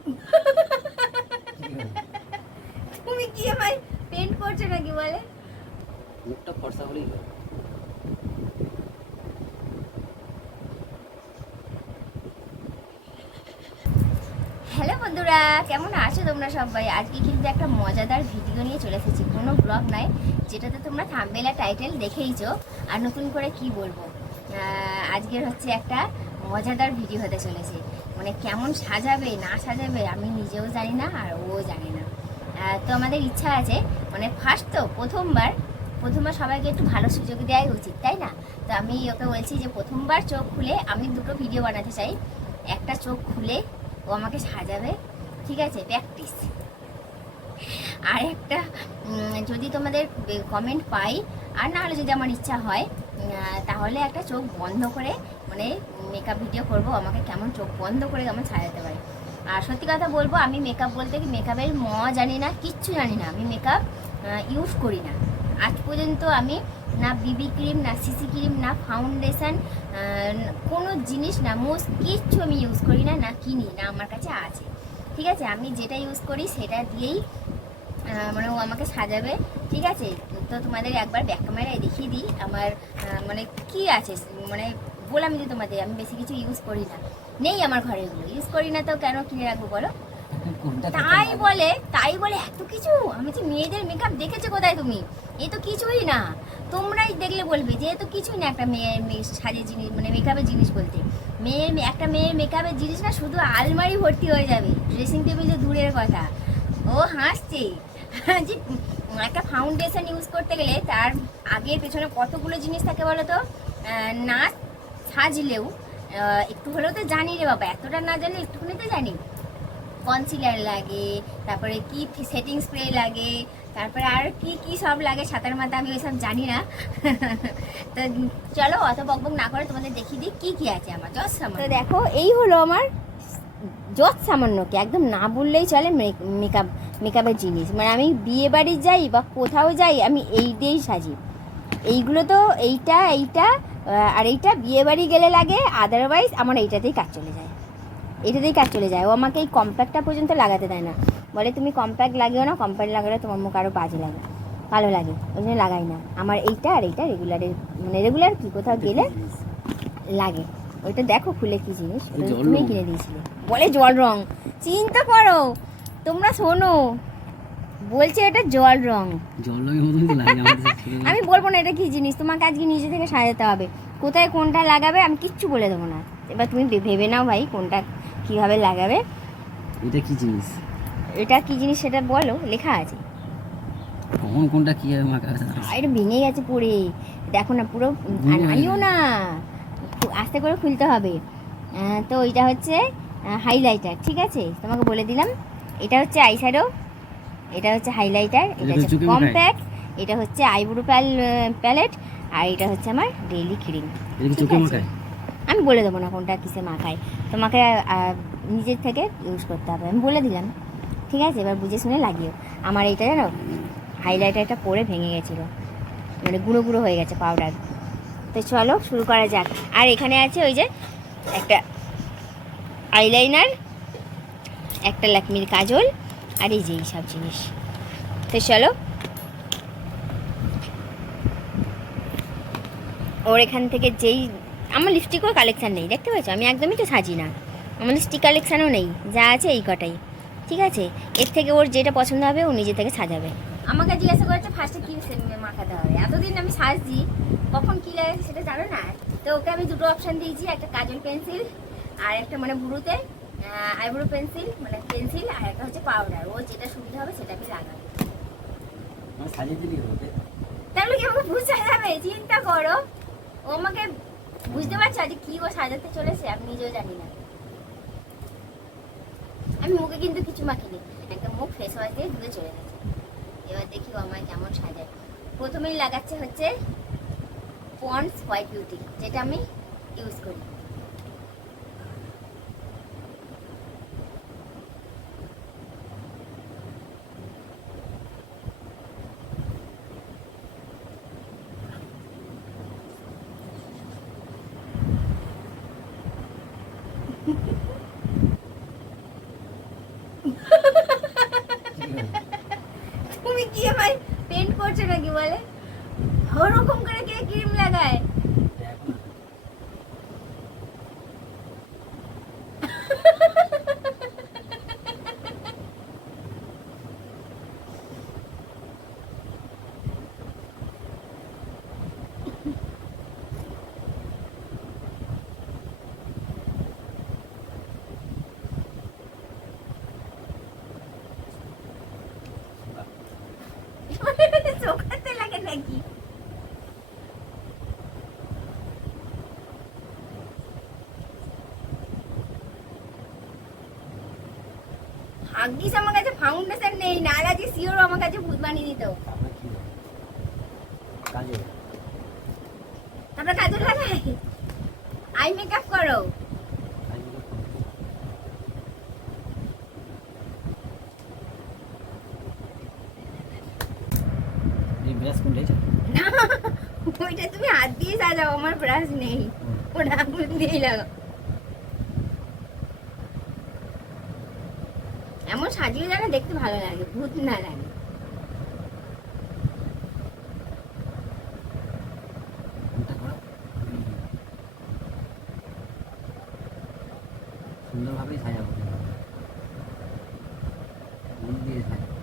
তুমি কি আমায় পেন্ট করছ নাকি বলে? মুখটা ফর্সা হলেই হয়। হ্যালো বন্ধুরা কেমন আছো তোমরা সবাই? আজকে কিন্তু একটা মজাদার ভিডিও নিয়ে চলে এসেছি। কোনো ব্লগ নয় যেটাতে তোমরা থাম্বেলা টাইটেল দেখেইছো। আর নতুন করে কি বলব? আজকের হচ্ছে একটা মজাদার ভিডিও হতে চলেছে। মানে কেমন সাজাবে, না সাজাবে, আমি নিজেও জানি না আর ও জানে না। তো আমাদের ইচ্ছা আছে মানে ফার্স্ট তো প্রথমবার প্রথমবার সবাইকে একটু ভালো সুযোগ দেওয়াই উচিত, তাই না? তো আমি ওকে বলছি যে প্রথমবার চোখ খুলে আমি দুটো ভিডিও বানাতে চাই। একটা চোখ খুলে ও আমাকে সাজাবে, ঠিক আছে? প্র্যাকটিস আর একটা যদি তোমাদের কমেন্ট পাই, আর না হলে যদি আমার ইচ্ছা হয় তাহলে একটা চোখ বন্ধ করে মানে মেকআপ ভিডিও করব, আমাকে কেমন চোখ বন্ধ করে কেমন সাজাতে পারে। আর সত্যি কথা বলব, আমি মেকআপ বলতে কি মেকআপের ম জানি না, কিচ্ছু জানি না। আমি মেকআপ ইউজ করি না। আজ পর্যন্ত আমি না বিবি ক্রিম না সিসি ক্রিম না ফাউন্ডেশন কোনো জিনিস না মোস্ট কিচ্ছু আমি ইউজ করি না না কিনি, না আমার কাছে আছে। ঠিক আছে? আমি যেটা ইউজ করি সেটা দিয়েই মানে ও আমাকে সাজাবে। ঠিক আছে? তো তোমাদের একবার ব্যাক ক্যামেরায় দেখিয়ে দিই, আমার মানে কি আছে? মানে বললাম যে তোমাদের আমি বেশি কিছু ইউজ করি না। নেই আমার ঘরে এগুলো। ইউজ করি না তো কেন কিনে রাখব বলো? তাই বলে তাই বলে এত কিছু? আমি যে মেয়েদের মেকআপ দেখেছ কোথায় তুমি? এ তো কিছুই না। তোমরাই দেখলে বলবে যে এ তো কিছুই না একটা মেয়ের মেয়ে সাজের জিনিস মানে মেকআপের জিনিস বলতে। মেয়ের একটা মেয়ের মেকআপের জিনিস না শুধু আলমারি ভর্তি হয়ে যাবে। ড্রেসিং টেবিল যে দূরের কথা। ও হাসছে। যে একটা ফাউন্ডেশন ইউজ করতে গেলে তার আগে পেছনে কতগুলো জিনিস থাকে বলো তো? আহ, না সাজলেও একটু হলেও তো জানি রে বাবা, এতটা না জানলে একটুখানি তো জানি। কনসিলার লাগে, তারপরে কি সেটিং স্প্রে লাগে, তারপরে আর কি কি সব লাগে, সাঁতার মাথা আমি ওইসব জানি না। তো চলো অত বকবক না করে তোমাদের দেখিয়ে দিই কি কি আছে আমার, যত সামান্য। দেখো, এই হলো আমার যত সামান্য কি একদম না বললেই চলে মেকআপ, মেকআপের জিনিস। মানে আমি বিয়ে বাড়ি যাই বা কোথাও যাই, আমি এই দিয়েই সাজি। এইগুলো তো এইটা এইটা আর এইটা বিয়ে বাড়ি গেলে লাগে আদারওয়াইজ আমার এইটাতেই কাজ চলে যায়। এটাতেই কাজ চলে যায়। ও আমাকে এই কম্প্যাক্টটা পর্যন্ত লাগাতে দেয় না। বলে তুমি কম্প্যাক্ট লাগিও না কম্প্যাক্ট লাগালে তোমার মুখ আরও বাজে লাগে। ভালো লাগে। ওই জন্য লাগাই না। আমার এইটা আর এইটা রেগুলারে মানে রেগুলার কি কোথাও গেলে লাগে। ওইটা দেখো খুলে কি জিনিস? তুমি কিনে দিয়েছিলে। বলে জল রং। চিন্তা করো তোমরা শোনো। বলছে এটা জল রং। জল রঙের মতন তো লাগে আমাদের আমি বলব না এটা কি জিনিস তোমাকে আজকে নিজে থেকে সাজাতে হবে। কোথায় কোনটা লাগাবে আমি কিচ্ছু বলে দেবো না। এবার তুমি ভেবে নাও ভাই কোনটা কীভাবে লাগাবে। এটা কি জিনিস? এটা কি জিনিস সেটা বলো লেখা আছে। কখন কোনটা কি এটা ভেঙে গেছে পড়ে। দেখো না পুরো আনিও না। আস্তে করে খুলতে হবে। তো এটা হচ্ছে হাইলাইটার ঠিক আছে? তোমাকে বলে দিলাম। এটা হচ্ছে আইশ্যাডো এটা হচ্ছে হাইলাইটার এটা হচ্ছে কম্প্যাক্ট এটা হচ্ছে আইব্রো প্যাল প্যালেট আর এটা হচ্ছে আমার ডেইলি ক্রিম। আমি বলে দেবো না কোনটা কিসে মাখায়। তোমাকে নিজের থেকে ইউজ করতে হবে। আমি বলে দিলাম। ঠিক আছে? এবার বুঝে শুনে লাগিও। আমার এইটা জানো? হাইলাইটারটা পরে ভেঙে গেছিল। মানে গুঁড়ো গুঁড়ো হয়ে গেছে পাউডার তো চলো শুরু করা যাক। আর এখানে আছে ওই যে একটা আইলাইনার একটা ল্যাকমির কাজল আর এই যে এই সব জিনিস। তো চলো। ওর এখান থেকে যেই, আমার লিপস্টিকও কালেকশান নেই, দেখতে পাচ্ছ? আমি একদমই তো সাজি না। আমার লিপস্টিক কালেকশানও নেই, যা আছে এই কটাই। ঠিক আছে? এর থেকে ওর যেটা পছন্দ হবে, ও নিজে থেকে সাজাবে। আমাকে জিজ্ঞাসা করেছে ফার্স্টে কী মাখাতে হবে? এতদিন আমি সাজছি, কখন কী লাগে সেটা জানো না? তো ওকে আমি দুটো অপশান দিয়েছি, একটা কাজল পেন্সিল আর একটা মানে বুড়োতে আইব্রো পেন্সিল মানে পেন্সিল আর একটা হচ্ছে পাউডার। ও যেটা সুবিধা হবে সেটা আমি লাগাবো হবে তাহলে কি আমাকে বুঝতে যাবে চিন্তা করো। ও আমাকে বুঝতে পারছ আজ কি ও সাজাতে চলেছে আমি নিজেও জানি না। আমি মুখে কিন্তু কিছু মাখিনি। একদম মুখ ফেস ওয়াশ দিয়ে ধুয়ে চলে গেছে। এবার দেখি ও আমায় কেমন সাজায়। প্রথমেই লাগাচ্ছে হচ্ছে পন্ডস হোয়াইট বিউটি যেটা আমি ইউজ করি কি হলো? তুমি কি আমায় পেন্ট করছ নাকি বলে ওরকম করে কে ক্রিম লাগায় দেখো না। চোখাতে লাগে নাকি ভাগ্যিস আমার কাছে ফাউন্ডেশন নেই না আজ শিওর আমার কাছে ভূত বানিয়ে দিত। তারপরে কাজল লাগাই। আই মেকআপ করো কাজল এই ব্রাশ কোনটা এটা? না ওইটা তুমি হাত দিয়ে সাজাও আমার ব্রাশ নেই। ওটা আঙুল দিয়েই লাগাও এমন সাজিয়ে যেন দেখতে ভালো লাগে, ভূত না লাগে। সুন্দরভাবেই সাজাবো মন দিয়ে সাজাবো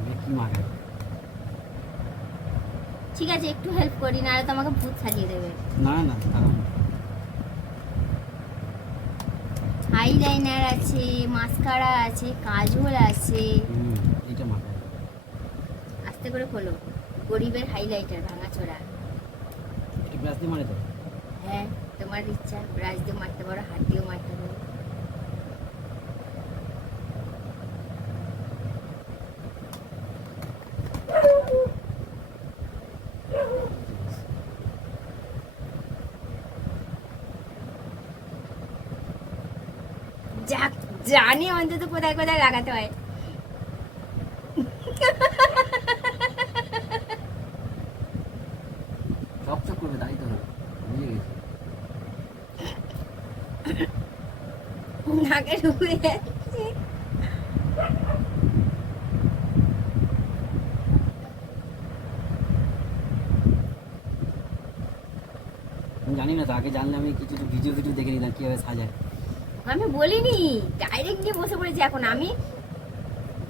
এটা কি মাখা ঠিক আছে একটু হেল্প করি না তো আমাকে ভূত সাজিয়ে দেবে। না না আইলাইনার আছে মাস্কারা আছে কাজল আছে। এইটা মাখা আস্তে করে খোলো। গরিবের হাইলাইটার ভাঙাচোরা। এটা ব্রাশ দিয়ে মারে তো। হ্যাঁ তোমার ইচ্ছা ব্রাশ দিয়ে মারতে পারো হাত দিয়েও মারতে পারো। যাক জানি অন্তত কোথায় কোথায় লাগাতে হয়। চকচক করবে তাই তো বুঝে গেছি। নাকে ঢুকে যাচ্ছে। জানি না তো আগে জানলে আমি কিছু ভিডিও ভিডিও দেখে নিতাম কীভাবে সাজায়। আমি বলিনি ডাইরেক্ট নিয়ে বসে পড়েছি এখন। আমি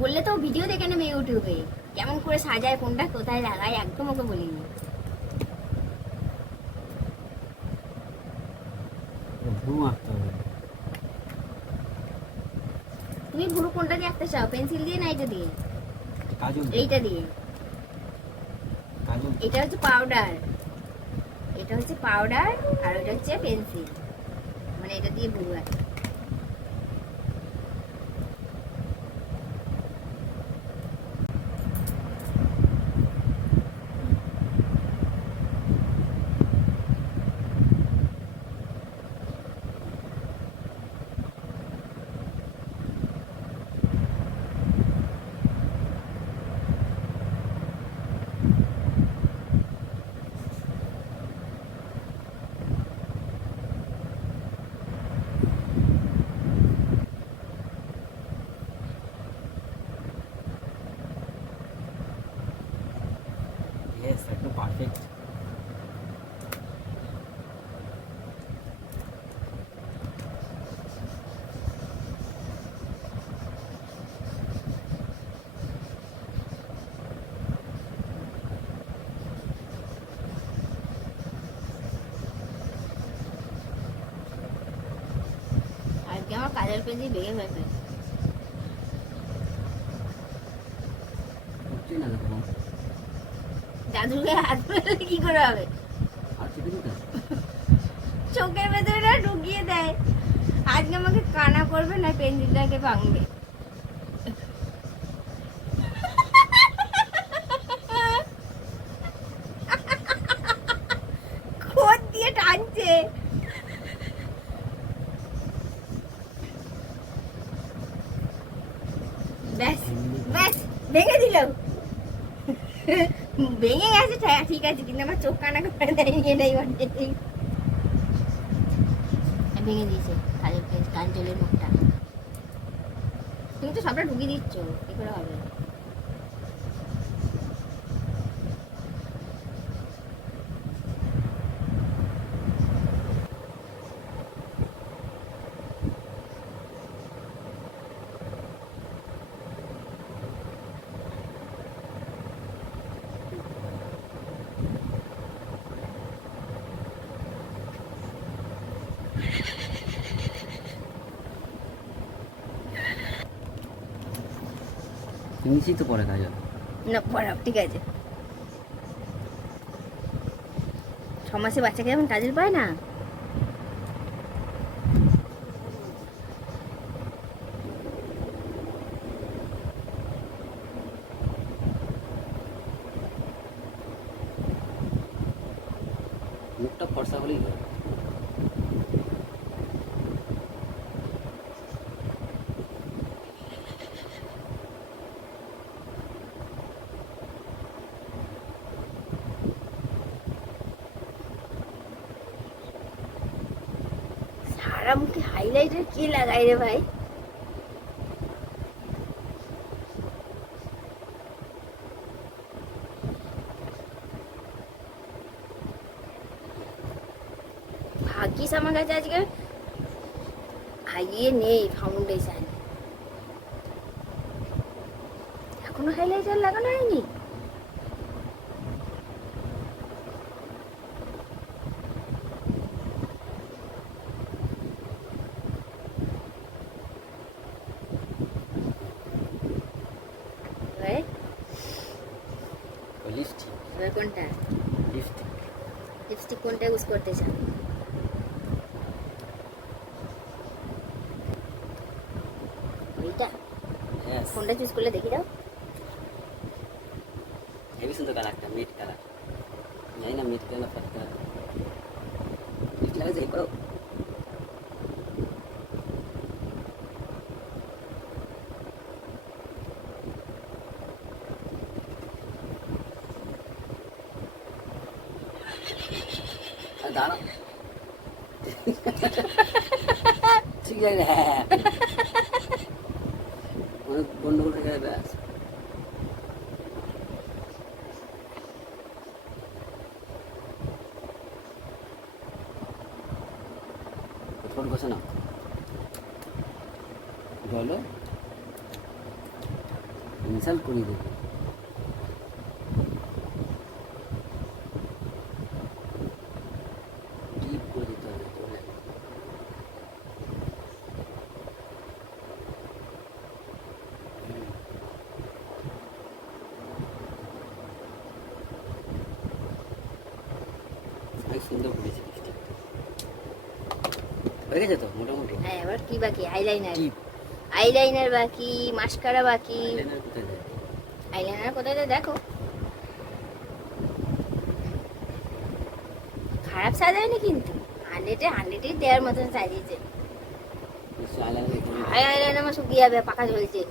বললে তো ভিডিও দেখে নেবে ইউটিউবে। কেমন করে সাজায় কোনটা কোথায় লাগায় একদম ওকে বলিনি। আঁকতে তুমি ভুরু কোনটা দিয়ে আঁকতে চাও? পেন্সিল দিয়ে না এটা দিয়ে? এইটা দিয়ে। এটা হচ্ছে পাউডার এটা হচ্ছে পাউডার আর ওটা হচ্ছে পেন্সিল। মানে এটা দিয়ে ভুরু আঁকে ইয়েস একদম পারফেক্ট কাজের পেন্সিল ভেঙে ফেলবে দাদুকে হাত পেলে কি করে হবে? চোখের ভেতরে ঢুকিয়ে দেয়। আজকে আমাকে কানা করবে না পেন্সিলটাকে ভাঙবে। ভেঙে গেছে ঠিক আছে, কিন্তু আমার চোখ কানা করে দেয়নি, এটাই ভেঙে দিয়েছে, কাজের কাঞ্চলের মুখটা। তুমি তো সবটা ঢুকিয়ে দিচ্ছ, কি করে হবে? নিচেই তো পরে কাজ না পড়াও ঠিক আছে। ছ মাসে বাচ্চাকে যেমন কাজল পায় না? মুখটা ফর্সা হলেই হবে সারা মুখে হাইলাইটার কে লাগাই রে ভাই? ভাগ্যিস আমার কাছে আজকে হাইয়ে নেই ফাউন্ডেশন এখনও হাইলাইটার লাগানো হয়নি এবারে লিপস্টিক এবার কোনটা লিপস্টিক লিপস্টিক কোনটা ইউজ করতে চান ওইটা কোনটা চুজ করলে দেখি দাও। হেভি সুন্দর কালারটা মিট কালার জানি না মিট কালার ফাট কালার মিট লাগে যাই করো আর দাঁড়া ঠিক আছে হ্যাঁ অনেক গন্ডগোল হয়ে যাবে ব্যাস ছোট বসে না বলো ইনসাল্ট করিয়ে দেবে ডিপ করে দিতে হবে তোলে অনেক সুন্দর করেছে লিপস্টিকটা হয়ে গেছে তো মোটামুটি। হ্যাঁ এবার কি বাকি? আইলাইনার আইলাইনার বাকি মাস্কারা বাকি। আইলাইনার কোথায় দেখো। খারাপ সাজায়নি কিন্তু। হান্ড্রেডে হান্ড্রেডে দেওয়ার মতন সাজিয়েছে। আইলাইনার আই আইলাইনার আমার শুকিয়ে যাবে পাকা ঝুলছে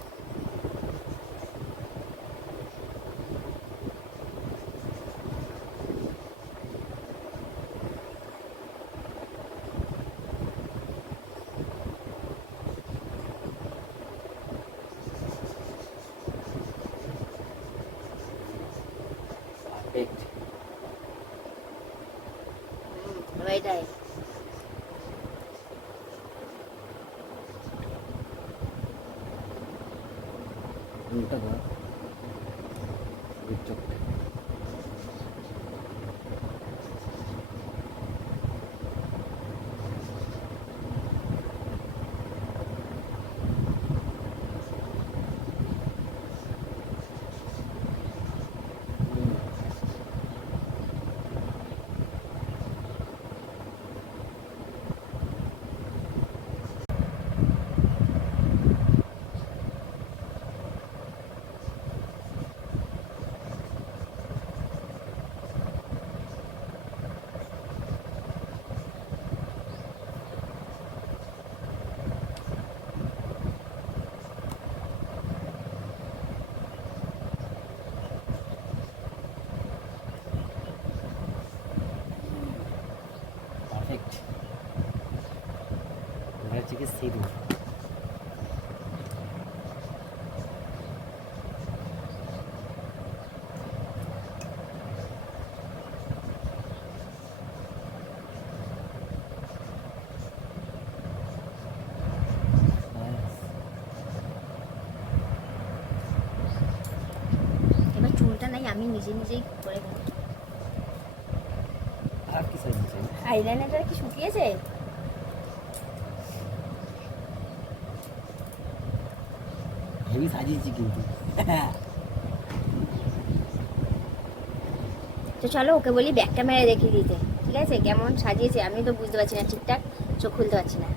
দেয় নাই আমি নিজে নিজেই করে আর কি আইলাইনারটা কি শুকিয়েছে? হেভি সাজিয়েছি কিন্তু। তো চলো ওকে বলি ব্যাগটা মেরে দেখিয়ে দিতে। ঠিক আছে? কেমন সাজিয়েছে? আমি তো বুঝতে পারছি না ঠিকঠাক চোখ খুলতে পারছি না।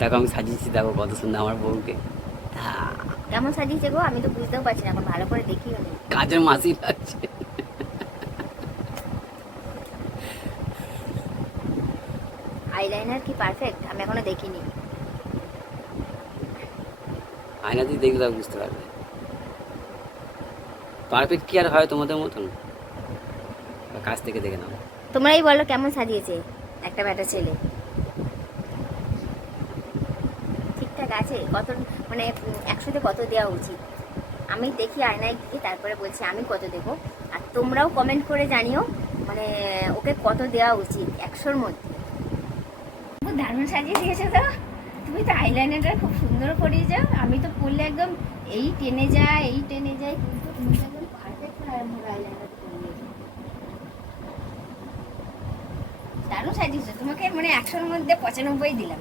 দেখো আমি সাজিয়েছি দেখো কত সুন্দর আমার বউকে। হ্যাঁ, কেমন সাজিয়েছে গো? আমি তো বুঝতেও পারছি না এখন ভালো করে দেখি কাজের মাসি লাগছে। আইলাইনার কি পারফেক্ট আমি এখনও দেখিনি। আয়না দিয়ে দেখলে বুঝতে পারবে। পারফেক্ট কি আর হয় তোমাদের মতন? কাছ থেকে দেখে নাও। তোমরাই বলো কেমন সাজিয়েছে একটা ব্যাটা ছেলে। ঠিকঠাক আছে, কত মানে একশোতে কত দেওয়া উচিত। আমি দেখি আয়নায় গিয়ে তারপরে বলছি, আমি কত দেবো? আর তোমরাও কমেন্ট করে জানিও মানে ওকে কত দেওয়া উচিত, একশোর মধ্যে। দারুণ সাজিয়ে দিয়েছ তো। তুমি তো আইলাইনারটা খুব সুন্দর করে যাও। আমি তো পরলে একদম এই টেনে যায় এই টেনে যায় কিন্তু তুমি একদম পারফেক্ট আইলাইনার দারুণ সাজিয়েছো তোমাকে মানে একশোর মধ্যে পঁচানব্বই দিলাম।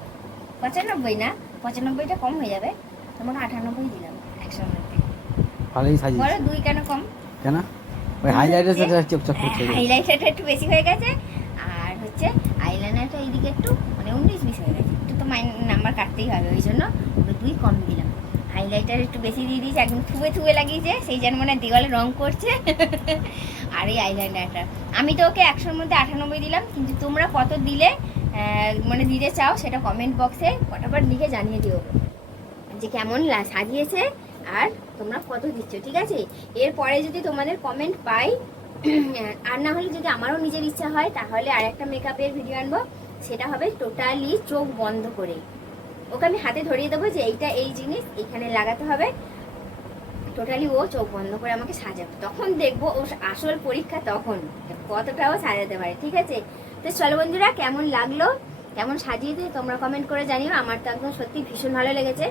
পঁচানব্বই না পঁচানব্বইটা কম হয়ে যাবে। তোমাকে আটানব্বই দিলাম একশোর মধ্যে। ভালোই বলো দুই কেন কম? কেন? ওই হাইলাইটার সাথে করছে হাইলাইটারটা একটু বেশি হয়ে গেছে। আর হচ্ছে আইলাইনারটা এইদিকে একটু মানে উনিশ বিশ হয়ে গেছে। মাইন নাম্বার কাটতেই হবে, ওই জন্য দুই কম দিলাম। হাইলাইটার একটু বেশি দিয়ে দিয়েছে, একদম থুয়ে থুয়ে লাগিয়েছে, সেই জন্য মানে দেওয়ালে রং করছে। আর এই আইলাইনারটা আমি তো ওকে একশোর মধ্যে আটানব্বই দিলাম, কিন্তু তোমরা কত দিলে মানে দিতে চাও সেটা কমেন্ট বক্সে ফটাফট লিখে জানিয়ে দিও যে কেমন সাজিয়েছে আর তোমরা কত দিচ্ছ, ঠিক আছে? এরপরে যদি তোমাদের কমেন্ট পাই, আর না হলে যদি আমারও নিজের ইচ্ছা হয়, তাহলে আর একটা মেকআপের ভিডিও আনব। সেটা হবে টোটালি চোখ বন্ধ করে। ওকে আমি হাতে ধরিয়ে দেবো যে এইটা এই জিনিস এইখানে লাগাতে হবে। টোটালি ও চোখ বন্ধ করে আমাকে সাজাবে। তখন দেখব ও আসল পরীক্ষা তখন। কতটাও সাজাতে পারে, ঠিক আছে? তো চলো বন্ধুরা, কেমন লাগল? কেমন সাজিয়েছে তোমরা কমেন্ট করে জানিও। আমার তো একদম সত্যি ভীষণ ভালো লেগেছে।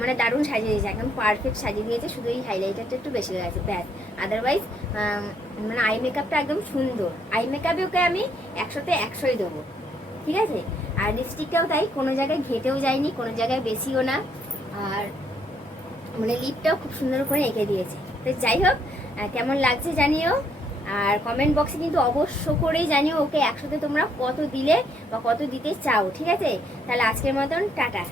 মানে দারুণ সাজিয়ে দিয়েছে, একদম পারফেক্ট সাজিয়ে দিয়েছে। শুধু এই হাইলাইটারটা একটু বেশি হয়ে গেছে, ব্যাস। আদারওয়াইজ মানে আই মেকআপটা একদম সুন্দর। আই মেকআপে ওকে আমি একশোতে একশোই দেবো। ঠিক আছে? আর লিপস্টিকটাও তাই, কোনো জায়গায় ঘেটেও যায়নি, কোনো জায়গায় বেশিও না। আর মানে লিপটাও খুব সুন্দর করে এঁকে দিয়েছে। তো যাই হোক কেমন লাগছে জানিও। আর কমেন্ট বক্সে কিন্তু অবশ্য করেই জানিও ওকে একসাথে তোমরা কত দিলে বা কত দিতে চাও, ঠিক আছে? তাহলে আজকের মতন, টাটা।